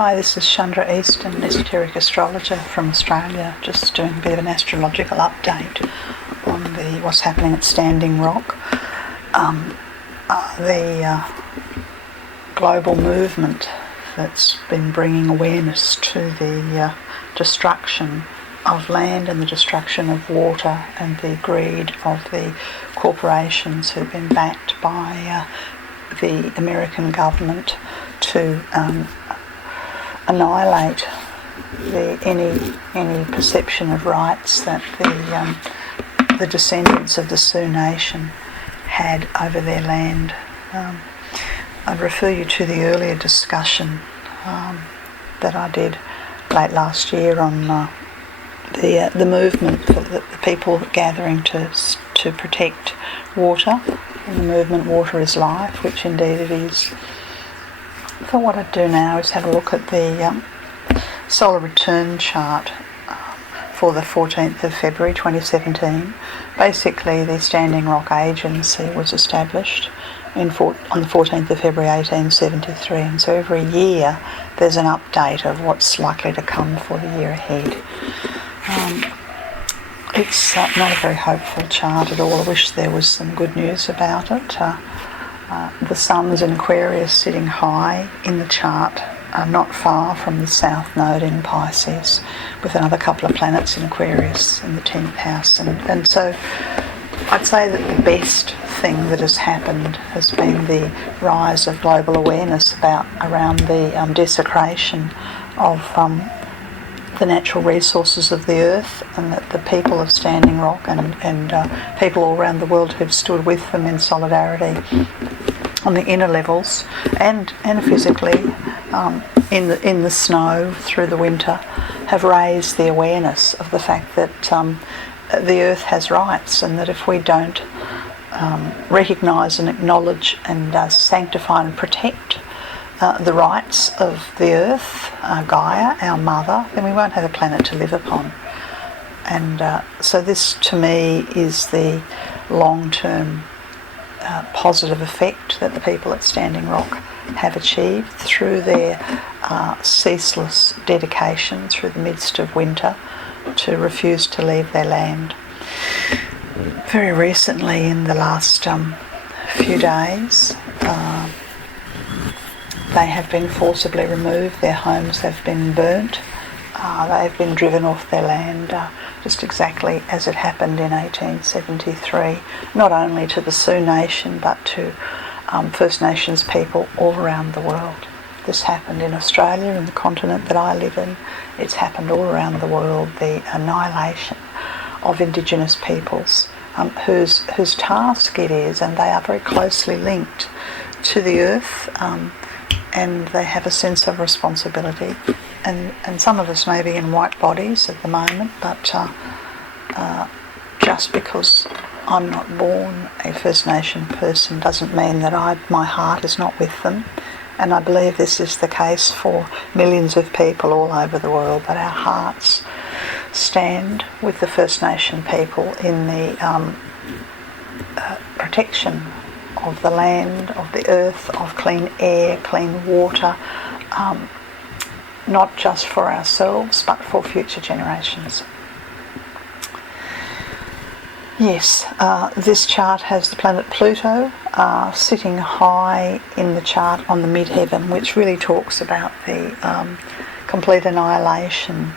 Hi, this is Chandra Easton, esoteric astrologer from Australia, just doing a bit of an astrological update on what's happening at Standing Rock. The global movement that's been bringing awareness to the destruction of land and the destruction of water and the greed of the corporations who've been backed by the American government to annihilate any perception of rights that the descendants of the Sioux Nation had over their land. I'd refer you to the earlier discussion that I did late last year on the movement for the people gathering to protect water, and the movement Water is Life, which indeed it is. So what I'd do now is have a look at the solar return chart for the 14th of February 2017. Basically, the Standing Rock Agency was established on the 14th of February 1873, and so every year there's an update of what's likely to come for the year ahead. It's not a very hopeful chart at all. I wish there was some good news about it. The sun's in Aquarius, sitting high in the chart, not far from the south node in Pisces, with another couple of planets in Aquarius in the 10th house. And so I'd say that the best thing that has happened has been the rise of global awareness around the desecration of the natural resources of the earth, and that the people of Standing Rock and people all around the world who've stood with them in solidarity on the inner levels and physically in the snow through the winter have raised the awareness of the fact that the earth has rights, and that if we don't recognise and acknowledge and sanctify and protect the rights of the earth, Gaia, our mother, then we won't have a planet to live upon. And so this to me is the long-term positive effect that the people at Standing Rock have achieved through their ceaseless dedication through the midst of winter to refuse to leave their land. Very recently, in the last few days, they have been forcibly removed, their homes have been burnt, they've been driven off their land, just exactly as it happened in 1873, not only to the Sioux Nation but to First Nations people all around the world. This happened in Australia, in the continent that I live in. It's happened all around the world, the annihilation of Indigenous peoples, whose task it is, and they are very closely linked to the earth, and they have a sense of responsibility. And some of us may be in white bodies at the moment, but just because I'm not born a First Nation person doesn't mean that my heart is not with them. And I believe this is the case for millions of people all over the world, that our hearts stand with the First Nation people in the protection of the land, of the earth, of clean air, clean water, not just for ourselves but for future generations. Yes, this chart has the planet Pluto sitting high in the chart on the midheaven, which really talks about the complete annihilation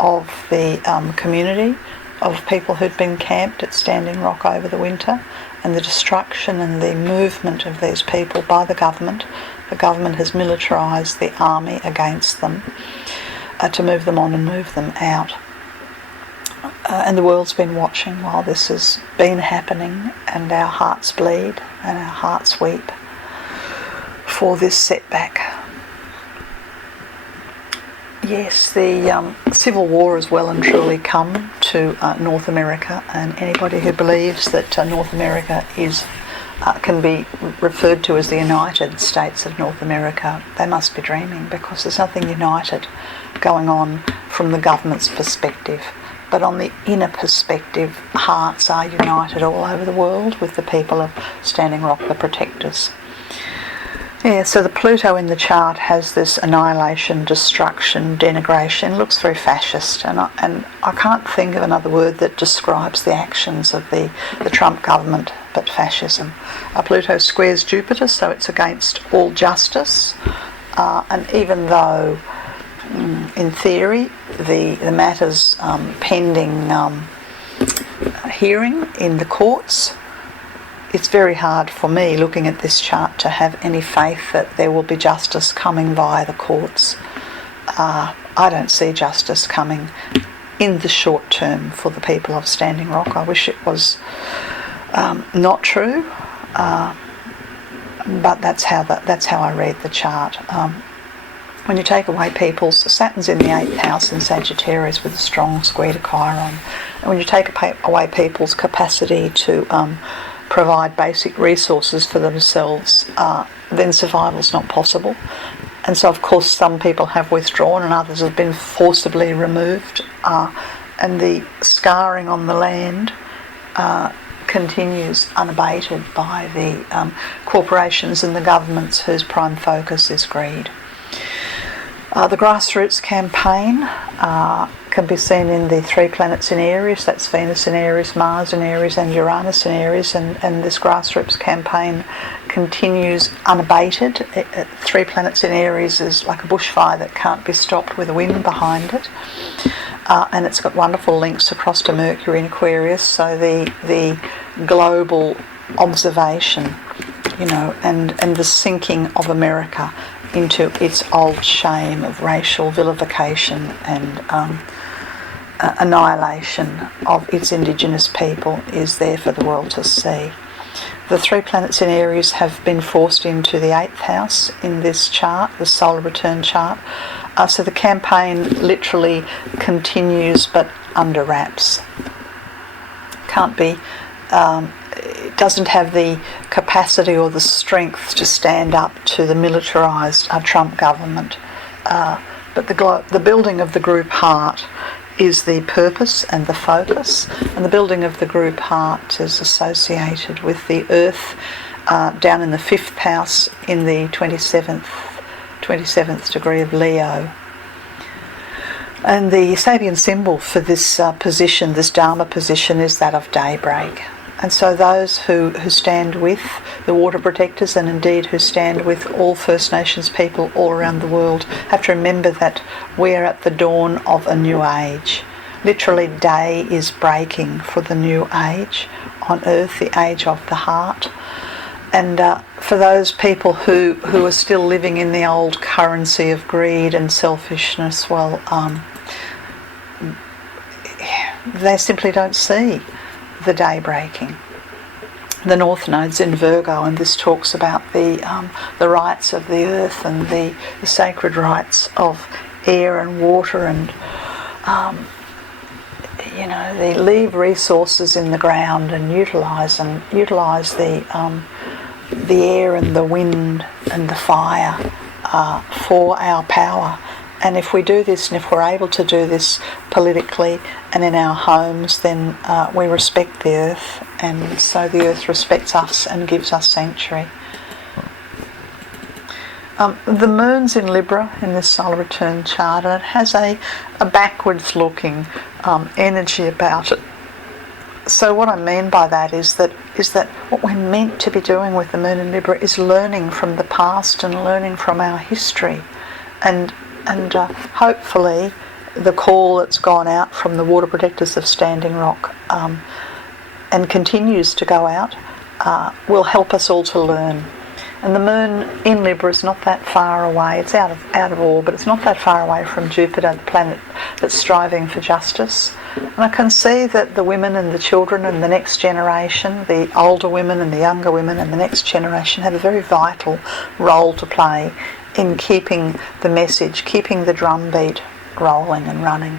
of the community of people who'd been camped at Standing Rock over the winter, and the destruction and the movement of these people by the government. The government has militarised the army against them to move them on and move them out. And the world's been watching while this has been happening, and our hearts bleed and our hearts weep for this setback. Yes, the Civil War has well and truly come to North America, and anybody who believes that North America can be referred to as the United States of North America, they must be dreaming, because there's nothing united going on from the government's perspective. But on the inner perspective, hearts are united all over the world with the people of Standing Rock, the protectors. Yeah, so the Pluto in the chart has this annihilation, destruction, denigration. It looks very fascist, and I can't think of another word that describes the actions of the Trump government but fascism. Pluto squares Jupiter, so it's against all justice, and even though in theory the matters pending hearing in the courts, it's very hard for me, looking at this chart, to have any faith that there will be justice coming via the courts. I don't see justice coming in the short term for the people of Standing Rock. I wish it was not true, but that's how I read the chart. When you take away people's, Saturn's in the 8th house in Sagittarius with a strong square to Chiron, and when you take away people's capacity to provide basic resources for themselves, then survival's not possible. And so of course some people have withdrawn and others have been forcibly removed, and the scarring on the land continues unabated by the corporations and the governments whose prime focus is greed. The grassroots campaign can be seen in the 3 planets in Aries. That's Venus in Aries, Mars in Aries and Uranus in Aries, and this grassroots campaign continues unabated. 3 planets in Aries is like a bushfire that can't be stopped with a wind behind it, and it's got wonderful links across to Mercury in Aquarius, so the global observation, and the sinking of America into its old shame of racial vilification and annihilation of its indigenous people is there for the world to see. The 3 planets in Aries have been forced into the 8th house in this chart, the solar return chart. So the campaign literally continues but under wraps. Can't be... it doesn't have the capacity or the strength to stand up to the militarised Trump government. But the building of the group heart is the purpose and the focus, and the building of the group heart is associated with the Earth down in the 5th house in the 27th degree of Leo. And the Sabian symbol for this position, this Dharma position, is that of daybreak. And so those who stand with the water protectors, and indeed who stand with all First Nations people all around the world, have to remember that we are at the dawn of a new age. Literally, day is breaking for the new age on Earth, the age of the heart. And for those people who are still living in the old currency of greed and selfishness, well, they simply don't see the day breaking. The North Node's in Virgo, and this talks about the rights of the earth and the sacred rights of air and water, and they leave resources in the ground and utilise the air and the wind and the fire for our power. And if we do this, and if we're able to do this politically and in our homes, then we respect the earth, and so the earth respects us and gives us sanctuary. The moon's in Libra in this solar return chart, and it has a backwards looking energy about it. So what I mean by that is that what we're meant to be doing with the moon in Libra is learning from the past and learning from our history, and hopefully the call that's gone out from the water protectors of Standing Rock and continues to go out will help us all to learn. And the moon in Libra is not that far away. It's out of orbit. It's not that far away from Jupiter, the planet that's striving for justice. And I can see that the women and the children and the next generation, the older women and the younger women and the next generation, have a very vital role to play in keeping the message, keeping the drumbeat rolling and running.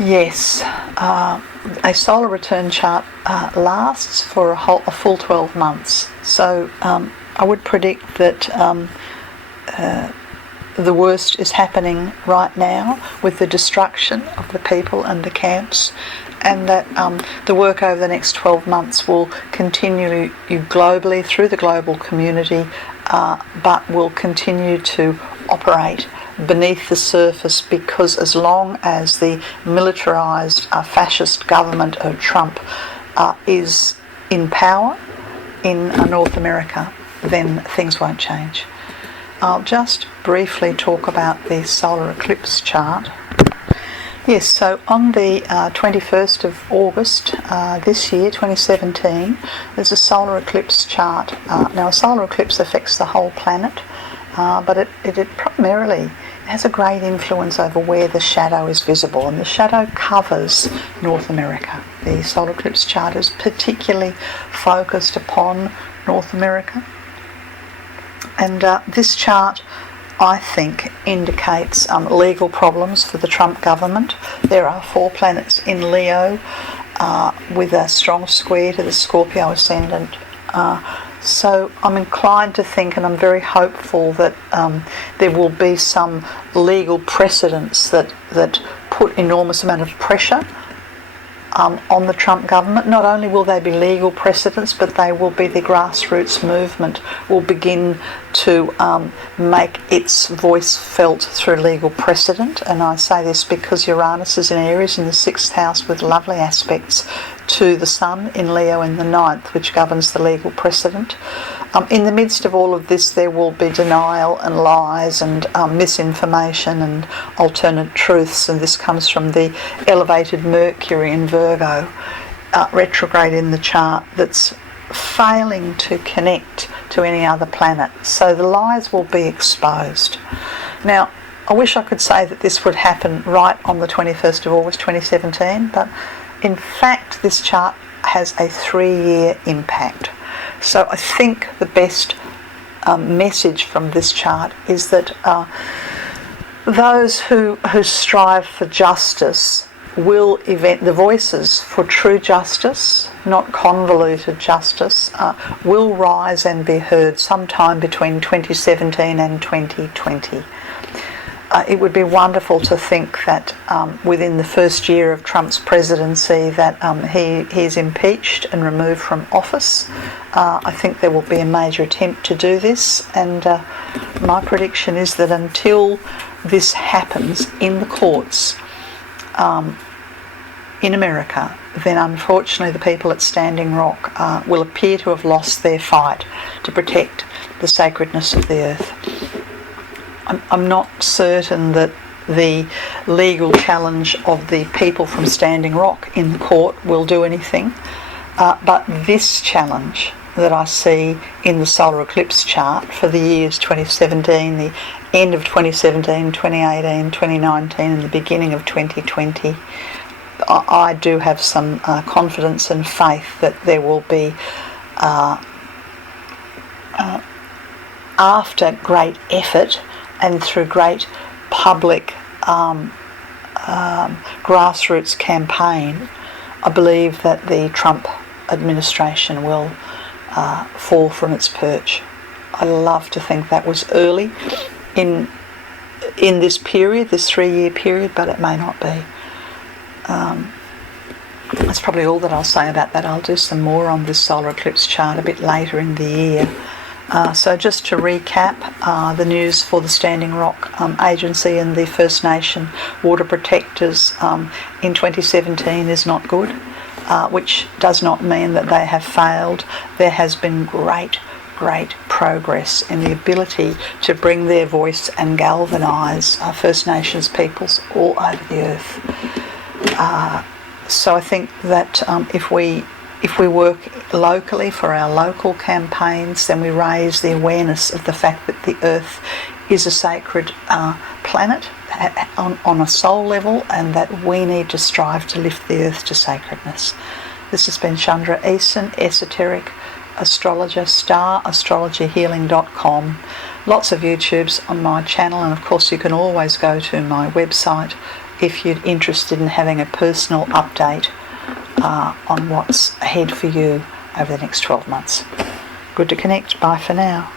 Yes, a solar return chart lasts for a full 12 months. So I would predict that the worst is happening right now with the destruction of the people and the camps and that the work over the next 12 months will continue globally through the global community, but will continue to operate beneath the surface, because as long as the militarised fascist government of Trump is in power in North America, then things won't change. I'll just briefly talk about the solar eclipse chart. Yes, so on the 21st of August this year, 2017, there's a solar eclipse chart. Now, a solar eclipse affects the whole planet, but it primarily has a great influence over where the shadow is visible, and the shadow covers North America. The solar eclipse chart is particularly focused upon North America. And this chart, I think, indicates legal problems for the Trump government. There are 4 planets in Leo with a strong square to the Scorpio ascendant. So I'm inclined to think, and I'm very hopeful, that there will be some legal precedents that put enormous amount of pressure on the Trump government. Not only will they be legal precedents, but they will be the grassroots movement will begin to make its voice felt through legal precedent. And I say this because Uranus is in Aries in the 6th house with lovely aspects to the Sun in Leo in the 9th, which governs the legal precedent. In the midst of all of this, there will be denial and lies and misinformation and alternate truths, and this comes from the elevated Mercury in Virgo, retrograde in the chart, that's failing to connect to any other planet. So the lies will be exposed. Now, I wish I could say that this would happen right on the 21st of August 2017, but in fact this chart has a 3-year impact. So I think the best message from this chart is that those who strive for justice will the voices for true justice, not convoluted justice, will rise and be heard sometime between 2017 and 2020. It would be wonderful to think that within the first year of Trump's presidency that he's impeached and removed from office. I think there will be a major attempt to do this, and my prediction is that until this happens in the courts in America, then unfortunately the people at Standing Rock will appear to have lost their fight to protect the sacredness of the earth. I'm not certain that the legal challenge of the people from Standing Rock in the court will do anything, but this challenge that I see in the solar eclipse chart for the years 2017, the end of 2017, 2018, 2019 and the beginning of 2020, I do have some confidence and faith that there will be, after great effort and through great public grassroots campaign, I believe that the Trump administration will fall from its perch. I love to think that was early in this period, this 3-year period, but it may not be. That's probably all that I'll say about that. I'll do some more on this solar eclipse chart a bit later in the year. So just to recap, the news for the Standing Rock Agency and the First Nation water protectors in 2017 is not good, which does not mean that they have failed. There has been great progress in the ability to bring their voice and galvanise First Nations peoples all over the earth. So I think that if we work locally for our local campaigns, then we raise the awareness of the fact that the earth is a sacred planet on a soul level, and that we need to strive to lift the earth to sacredness. This has been Chandra Easton, esoteric astrologer, starastrologyhealing.com. Lots of YouTubes on my channel, and of course you can always go to my website if you're interested in having a personal update on what's ahead for you over the next 12 months. Good to connect. Bye for now.